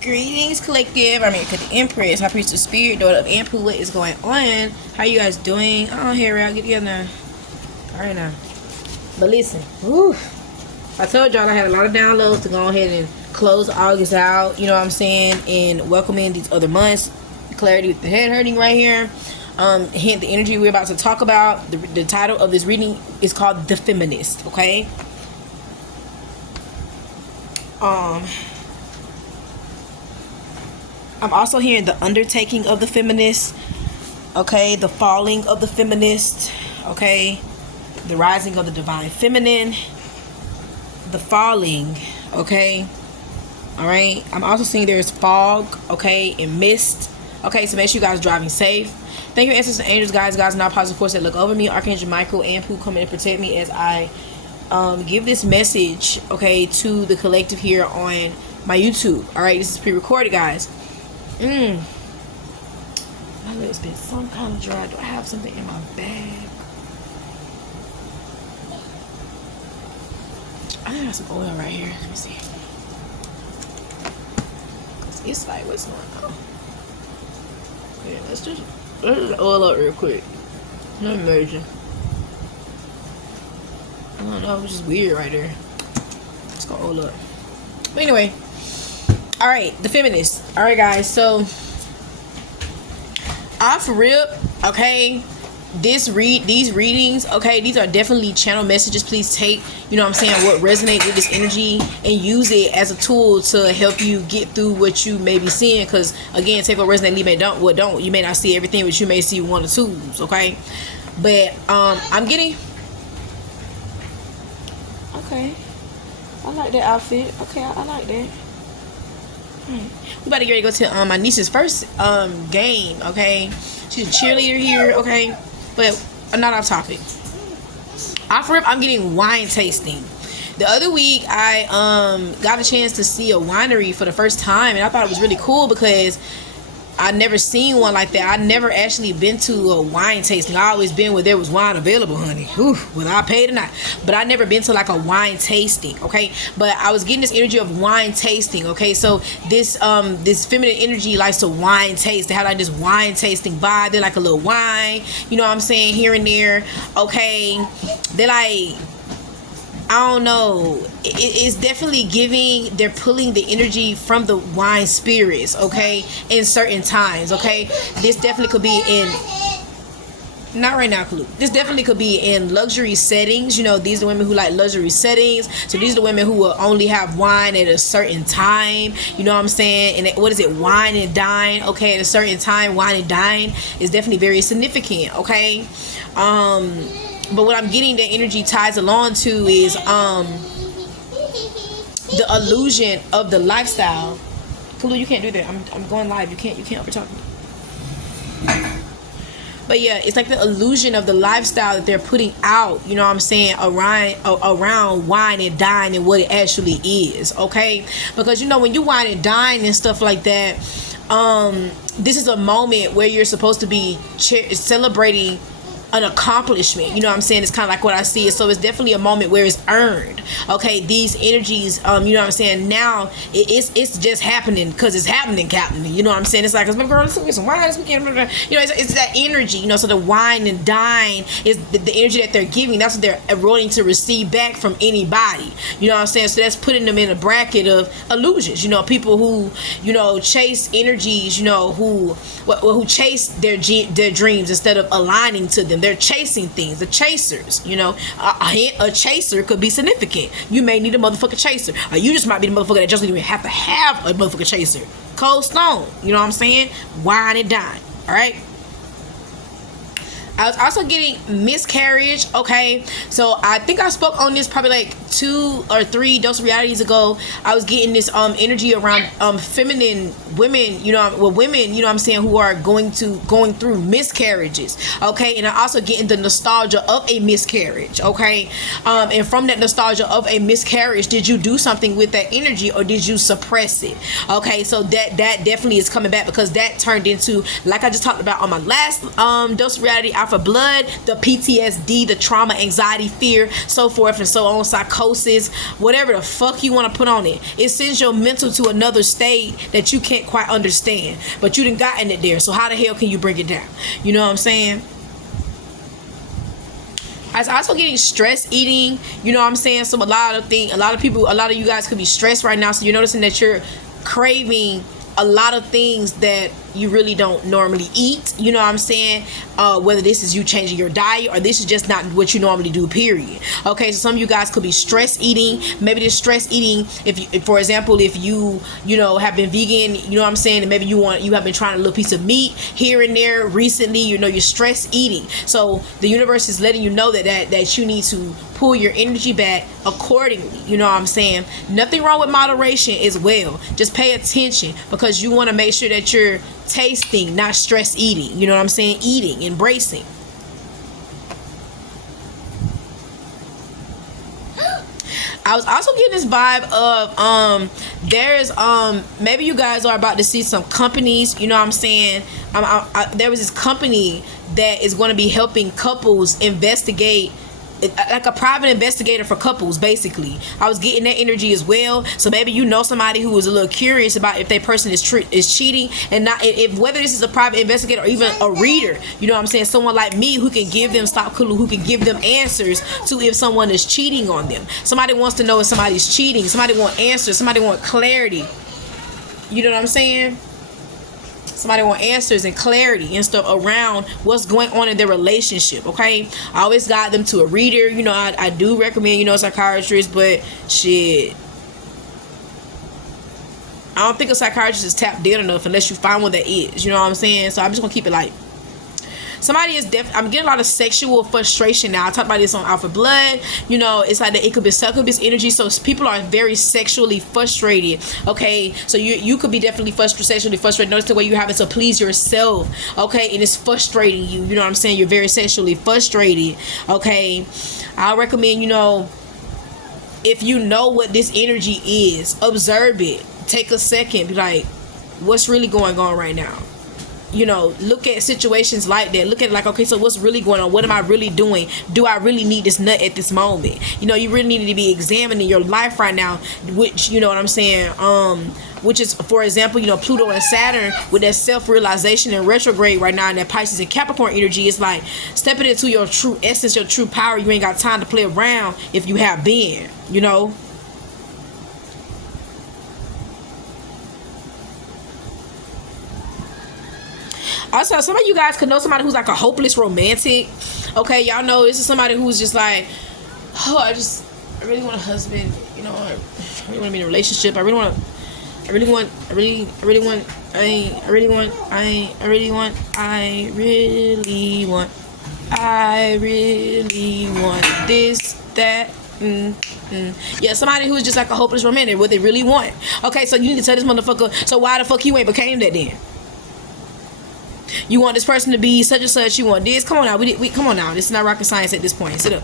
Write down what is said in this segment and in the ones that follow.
Greetings, collective. Armirica, the Empress, High Priestess Spirit, daughter of Empress. What is going on? How you guys doing? Oh, here, I'll get together now. All right now. But listen, whew, I told y'all I had a lot of downloads to go ahead and close August out. You know what I'm saying? And welcome in these other months. Clarity with the head hurting right here. Hint, the energy we're about to talk about. The title of this reading is called The Feminist. Okay. I'm also hearing the undertaking of the feminist, okay, the falling of the feminist, okay, the rising of the divine feminine, the falling, okay, all right. I'm also seeing there's fog, okay, and mist, okay, so make sure you guys are driving safe. Thank you, ancestors and angels, guys, and all positive forces that look over me. Archangel Michael and Pooh come in and protect me as I give this message, okay, to the collective here on my YouTube. All right, this is pre-recorded, guys. My lips been some kind of dry. Do I have something in my bag? I have some oil right here. Let me see. Cause it's like, what's going on? Yeah, let's just oil up real quick. Nothing major. I don't know. It's just weird right there. Let's go oil up. But anyway. All right, the feminist. All right, guys. So, off rip, okay. These readings, okay. These are definitely channel messages. Please take, you know what I'm saying, what resonates with this energy and use it as a tool to help you get through what you may be seeing. Because again, take what resonates, leave it don't. You may not see everything, but you may see one or twos, okay. But I'm getting. Okay, I like that outfit. Okay, I like that. We about to get ready to go to my niece's first game, okay? She's a cheerleader here, okay? But not off topic. Off rip, I'm getting wine tasting. The other week, I got a chance to see a winery for the first time, and I thought it was really cool because I never seen one like that. I never actually been to a wine tasting. I always been where there was wine available, honey. Whew, whether I paid or not. But I never been to like a wine tasting, okay? But I was getting this energy of wine tasting, okay? So this feminine energy likes to wine taste. They have like this wine tasting vibe. They're like a little wine, you know what I'm saying, here and there, okay? They're like, I don't know. It's definitely giving. They're pulling the energy from the wine spirits, okay, in certain times, okay. This definitely could be in. Not right now, Kalu. This definitely could be in luxury settings. You know, these are the women who like luxury settings. So these are the women who will only have wine at a certain time. You know what I'm saying? And what is it? Wine and dine. Okay, at a certain time, wine and dine is definitely very significant. Okay. But what I'm getting the energy ties along to is the illusion of the lifestyle. Kulu, you can't do that. I'm going live. You can't overtalk me. But yeah, it's like the illusion of the lifestyle that they're putting out, you know what I'm saying, around wine and dine and what it actually is, okay? Because, you know, when you wine and dine and stuff like that, this is a moment where you're supposed to be celebrating an accomplishment, you know what I'm saying. It's kind of like what I see. So it's definitely a moment where it's earned, okay. These energies, you know what I'm saying, now it's just happening because it's happening, Captain, you know what I'm saying. It's like, my girl, let's get some wine this weekend, you know, it's that energy, you know. So the wine and dine is the energy that they're giving. That's what they're willing to receive back from anybody, you know what I'm saying. So that's putting them in a bracket of illusions, you know, people who, you know, chase energies, you know, who chase their dreams instead of aligning to them. They're chasing things. The chasers, you know, a chaser could be significant. You may need a motherfucking chaser, or you just might be the motherfucker that just don't even have to have a motherfucking chaser. Cold stone, you know what I'm saying? Wine and dine. All right. I was also getting miscarriage, okay. So I think I spoke on this probably like 2 or 3 dose realities ago. I was getting this energy around feminine women, you know, well, women, you know what I'm saying, who are going through miscarriages, okay. And I also getting the nostalgia of a miscarriage, okay. And from that nostalgia of a miscarriage, did you do something with that energy or did you suppress it? Okay, so that definitely is coming back because that turned into, like I just talked about on my last dose reality, I out for blood, the PTSD, the trauma, anxiety, fear, so forth and so on, psychosis, whatever the fuck you want to put on it. It sends your mental to another state that you can't quite understand, but you done gotten it there. So how the hell can you bring it down? You know what I'm saying? I was also getting stress eating, you know what I'm saying? So a lot of you guys could be stressed right now. So you're noticing that you're craving a lot of things that you really don't normally eat, you know what I'm saying? Whether this is you changing your diet or this is just not what you normally do, period. Okay, so some of you guys could be stress eating. Maybe this stress eating, if for example, if you have been vegan, you know what I'm saying, and maybe you have been trying a little piece of meat here and there recently, you're stress eating. So the universe is letting you know that you need to pull your energy back accordingly, you know what I'm saying? Nothing wrong with moderation as well. Just pay attention, because you want to make sure that you're tasting, not stress eating, you know what I'm saying? Eating, embracing. I was also getting this vibe of there's maybe you guys are about to see some companies, you know what I'm saying? There was this company that is going to be helping couples investigate, like a private investigator for couples, basically. I was getting that energy as well. So maybe somebody who is a little curious about if their person is cheating, and not if whether this is a private investigator or even a reader, you know what I'm saying, someone like me who can give them who can give them answers to if someone is cheating on them. Somebody wants to know if somebody's cheating. Somebody want answers. Somebody want clarity. You know what I'm saying? Somebody want answers and clarity and stuff around what's going on in their relationship. Okay, I always guide them to a reader. I do recommend a psychiatrist, but shit, I don't think a psychiatrist is tapped in enough unless you find one that is. You know what I'm saying? So I'm just gonna keep it light. Somebody is I'm getting a lot of sexual frustration now. I talked about this on Alpha Blood. It's like that it could be succubus energy. So people are very sexually frustrated. Okay, so you could be definitely sexually frustrated. Notice the way you have it to please yourself. Okay, and it's frustrating you. You know what I'm saying? You're very sexually frustrated. Okay, I recommend if you know what this energy is, observe it. Take a second. Be like, what's really going on right now? Look at situations like that. Look at okay, so what's really going on? What am I really doing? Do I really need this nut at this moment? You really need to be examining your life right now, which, you know what I'm saying, which is, for example, Pluto and Saturn with that self-realization and retrograde right now, and that Pisces and Capricorn energy. Is like stepping into your true essence, your true power. You ain't got time to play around if you have been, Also, some of you guys could know somebody who's like a hopeless romantic. Okay, y'all know this is somebody who's just like, oh, I really want a husband. I really want to be in a relationship. I really want this, that. Yeah, somebody who's just like a hopeless romantic, what they really want. Okay, so you need to tell this motherfucker, so why the fuck you ain't became that then? You want this person to be such and such. You want this. Come on now. We come on now. This is not rocket science at this point. Sit up.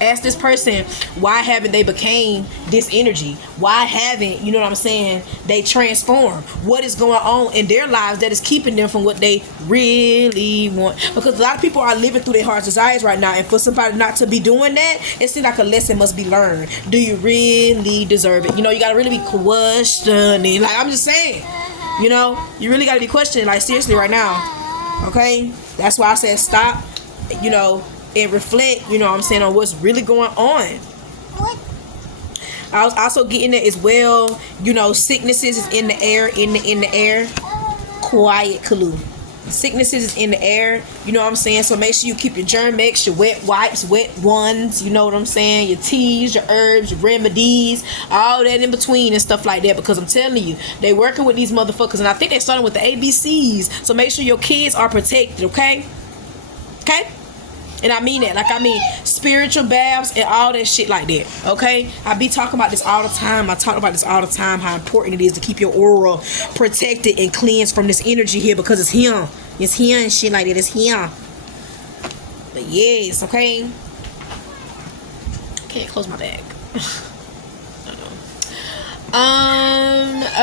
Ask this person, why haven't they became this energy? Why haven't, you know what I'm saying, they transform? What is going on in their lives that is keeping them from what they really want? Because a lot of people are living through their heart's desires right now, and for somebody not to be doing that, it seems like a lesson must be learned. Do you really deserve it? You got to really be questioning. Like, I'm just saying. You really got to be questioning, like, seriously right now. Okay? That's why I said stop, and reflect, what I'm saying, on what's really going on. I was also getting it as well, sicknesses is in the air, in the air. Quiet clue. Sicknesses is in the air, you know what I'm saying? So make sure you keep your Germ-X, your wet wipes, wet ones, you know what I'm saying? Your teas, your herbs, your remedies, all that in between and stuff like that, because I'm telling you, they working with these motherfuckers, and I think they started with the ABCs. So make sure your kids are protected, okay? Okay? And I mean that, like, I mean spiritual baths and all that shit like that, okay? I be talking about this all the time. I talk about this all the time, how important it is to keep your aura protected and cleansed from this energy here, because it's here. It's here and shit like that. It's here. But yes, okay? Can't close my bag.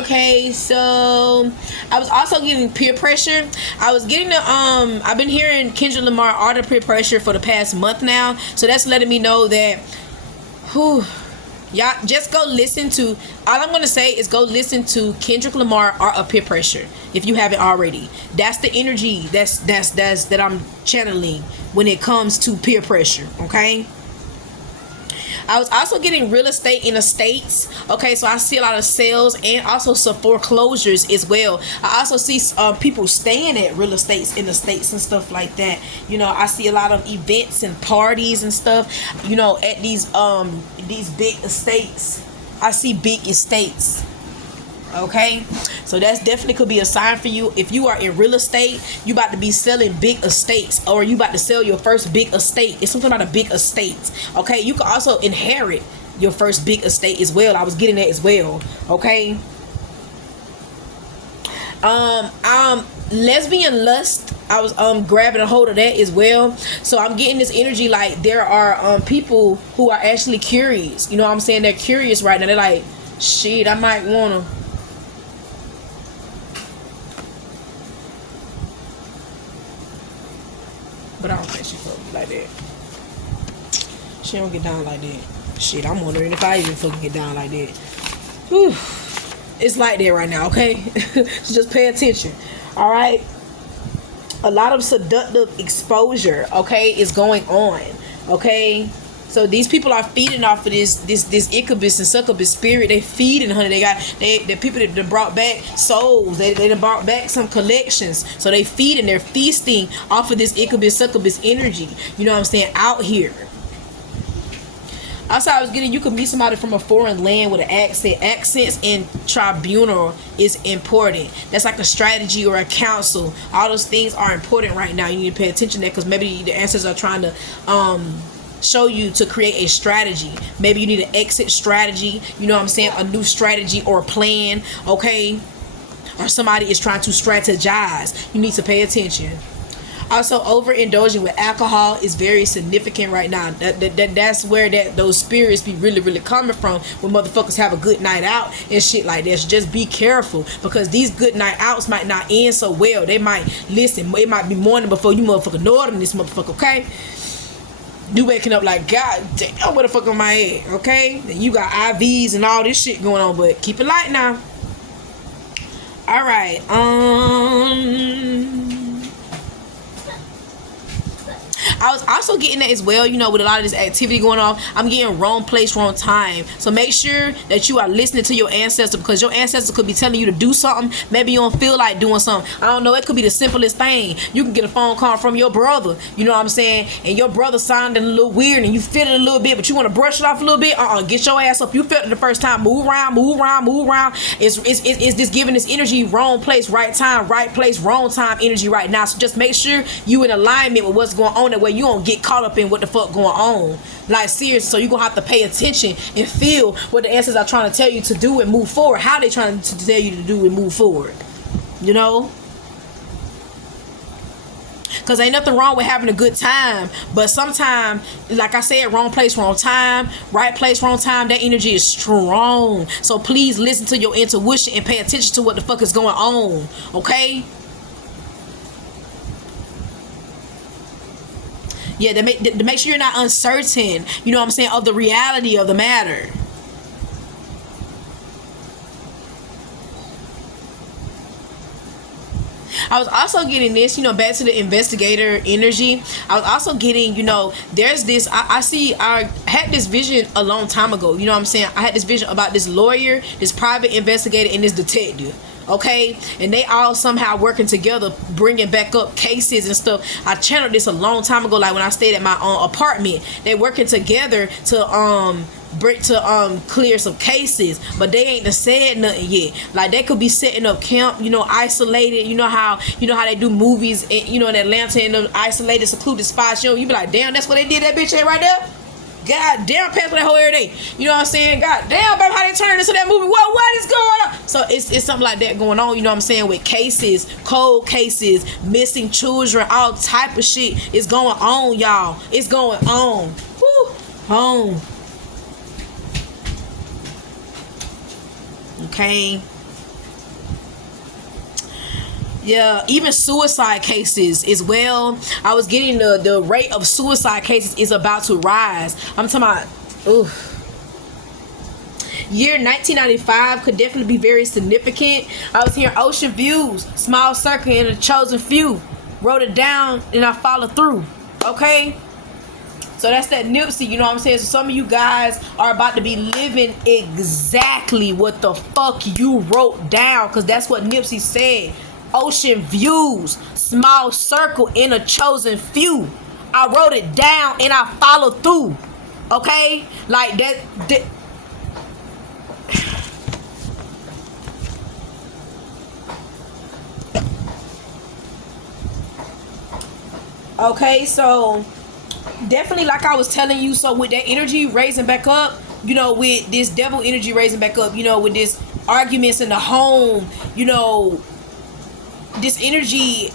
Okay, so I was also getting peer pressure. I was getting the I've been hearing Kendrick Lamar art of peer pressure for the past month now. So that's letting me know that y'all just go listen to, all I'm gonna say is go listen to Kendrick Lamar art of peer pressure if you haven't already. That's the energy that I'm channeling when it comes to peer pressure, okay? I was also getting real estate in the States. Okay, so I see a lot of sales and also some foreclosures as well. I also see people staying at real estates in the States and stuff like that. You know, I see a lot of events and parties and stuff, you know, at these big estates. I see big estates. Okay, so that's definitely could be a sign for you. If you are in real estate, you about to be selling big estates, or you about to sell your first big estate. It's something about a big estate. Okay, you can also inherit your first big estate as well. I was getting that as well. Okay, lesbian lust, I was grabbing a hold of that as well. So I'm getting this energy like there are people who are actually curious. You know what I'm saying? They're curious right now. They're like, shit, I might wanna. But I don't think she fucking like that. She don't get down like that. Shit, I'm wondering if I even fucking get down like that. Whew. It's like that right now, okay? So just pay attention. Alright? A lot of seductive exposure, okay, is going on. Okay? So these people are feeding off of this incubus and succubus spirit. They feeding, honey. The people that brought back souls. They done brought back some collections. So they feeding. They're feasting off of this incubus succubus energy. You know what I'm saying? Out here. Also, I was getting, you could meet somebody from a foreign land with an accent. Accents and tribunal is important. That's like a strategy or a counsel. All those things are important right now. You need to pay attention to that because maybe the ancestors are trying to show you to create a strategy. Maybe you need an exit strategy, you know what I'm saying, a new strategy or a plan, okay? Or somebody is trying to strategize. You need to pay attention. Also, overindulging with alcohol is very significant right now. That's where those spirits be really coming from when motherfuckers have a good night out and shit like that. So just be careful because these good night outs might not end so well. They might, listen, it might be morning before you motherfucker know it in this motherfucker, okay? You waking up like, God damn, where the fuck am I at? Okay? And you got IVs and all this shit going on, but keep it light now. Alright, I was also getting that as well, you know, with a lot of this activity going on. I'm getting wrong place, wrong time. So make sure that you are listening to your ancestor because your ancestor could be telling you to do something. Maybe you don't feel like doing something. I don't know. It could be the simplest thing. You can get a phone call from your brother, you know what I'm saying? And your brother sounding a little weird and you feel it a little bit, but you want to brush it off a little bit. Get your ass up. You felt it the first time. Move around. It's this giving this energy, wrong place, right time, right place, wrong time energy right now. So just make sure you in alignment with what's going on. That way you don't get caught up in what the fuck going on. Like seriously, so you're gonna have to pay attention and feel what the ancestors are trying to tell you to do and move forward. How they trying to tell you to do and move forward. You know? Because ain't nothing wrong with having a good time. But sometimes, like I said, wrong place, wrong time. Right place, wrong time. That energy is strong. So please listen to your intuition and pay attention to what the fuck is going on. Okay? Yeah, to make sure you're not uncertain, you know what I'm saying, of the reality of the matter. I was also getting this, you know, back to the investigator energy. I was also getting, you know, there's this, I had this vision a long time ago, you know what I'm saying? I had this vision about this lawyer, this private investigator, and this detective. Okay, and they all somehow working together, bringing back up cases and stuff. I channeled this a long time ago, like when I stayed at my own apartment. They working together to clear some cases, but they ain't said nothing yet. Like they could be setting up camp, you know, isolated. You know how they do movies, you know, in Atlanta in the isolated, secluded spots. You know, you be like, damn, that's what they did that bitch at right there. God damn, pass for that whole every day. You know what I'm saying? God damn, baby, how they turned into that movie. What is going on? So it's something like that going on, you know what I'm saying, with cases, cold cases, missing children, all type of shit is going on, y'all. It's going on. Woo, home. Okay. Yeah, even suicide cases as well. I was getting the rate of suicide cases is about to rise. I'm talking about, oof. Year 1995 could definitely be very significant. I was hearing ocean views, small circle, and a chosen few. Wrote it down and I followed through. Okay? So that's that Nipsey, you know what I'm saying? So some of you guys are about to be living exactly what the fuck you wrote down, because that's what Nipsey said. Ocean views, small circle, in a chosen few. I wrote it down and I followed through. Okay? Like that. Okay, so definitely, like I was telling you, so with that energy raising back up, you know, with this devil energy raising back up, you know, with this arguments in the home, you know, this energy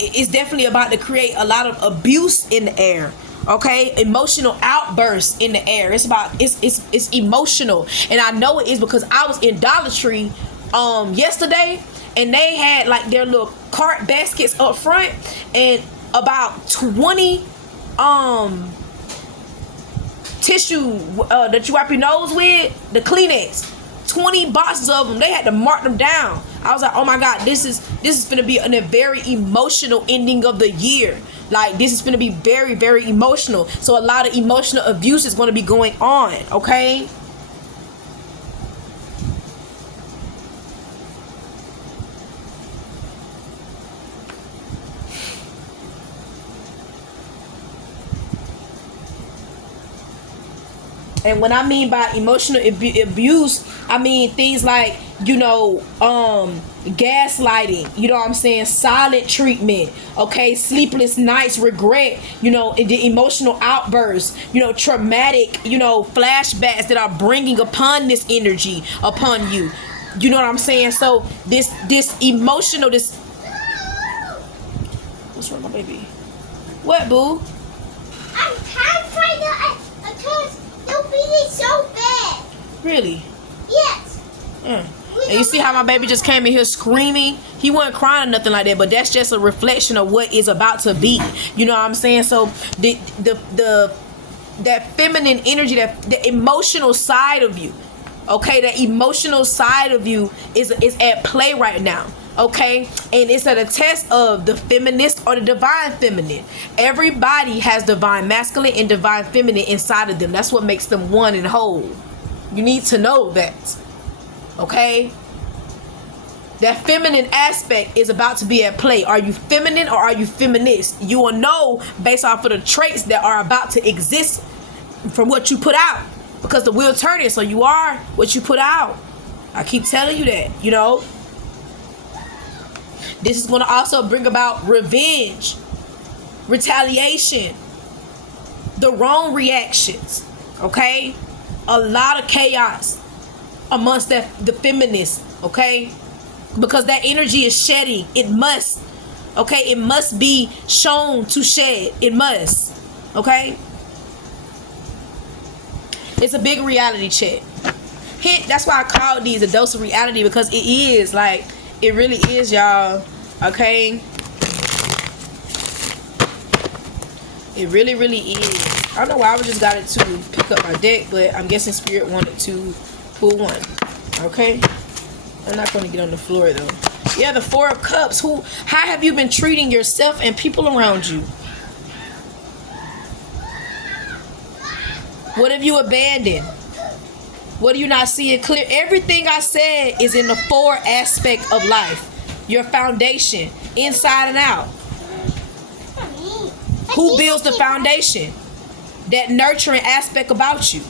is definitely about to create a lot of abuse in the air. Okay, emotional outbursts in the air. It's about it's emotional, and I know it is because I was in Dollar Tree yesterday, and they had like their little cart baskets up front, and about 20 tissue that you wipe your nose with, the Kleenex. 20 boxes of them. They had to mark them down. I was like, oh my God, this is gonna be a very emotional ending of the year. Like, this is gonna be very, very emotional. So a lot of emotional abuse is gonna be going on. Okay. And when I mean by emotional abuse, I mean things like, you know, gaslighting, you know what I'm saying, silent treatment, okay, sleepless nights, regret, you know, the emotional outbursts, you know, traumatic, you know, flashbacks that are bringing upon this energy upon you. You know what I'm saying? So this emotional, this, what's wrong with my baby? What, boo? I'm trying to they'll beat it so bad. Really? Yes. And you see how my baby just came in here screaming? He wasn't crying or nothing like that, but that's just a reflection of what is about to be. You know what I'm saying? So that feminine energy, the emotional side of you, okay, that emotional side of you is at play right now. Okay, and it's at a test of the feminist or the divine feminine. Everybody has divine masculine and divine feminine inside of them. That's what makes them one and whole. You need to know that. Okay, that feminine aspect is about to be at play. Are you feminine or are you feminist? You will know based off of the traits that are about to exist from what you put out, because the wheel turning. So you are what you put out. I keep telling you that, you know. This is going to also bring about revenge, retaliation, the wrong reactions, okay? A lot of chaos amongst the feminists, okay? Because that energy is shedding. It must, okay? It must be shown to shed. It must, okay? It's a big reality check. That's why I call these a dose of reality, because it is, like, it really is, y'all. Okay, it really, really is. I don't know why I just got it to pick up my deck, but I'm guessing Spirit wanted to pull one. Okay, I'm not going to get on the floor though. Yeah, the Four of Cups. How have you been treating yourself and people around you? What have you abandoned? What do you not see it clear? Everything I said is in the four aspect of life. Your foundation, inside and out. Who builds the foundation? That nurturing aspect about you.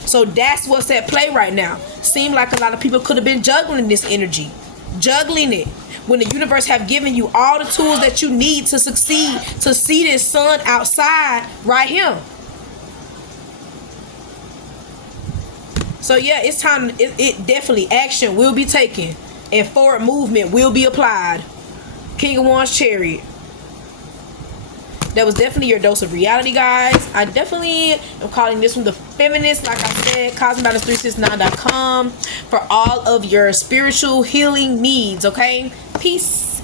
So that's what's at play right now. Seem like a lot of people could have been juggling this energy. Juggling it. When the universe have given you all the tools that you need to succeed, to see this sun outside right here. So yeah, it's time. It definitely, action will be taken. And forward movement will be applied. King of Wands, Chariot. That was definitely your dose of reality, guys. I definitely am calling this one the feminist. Like I said, cosmetics369.com for all of your spiritual healing needs. Okay, peace.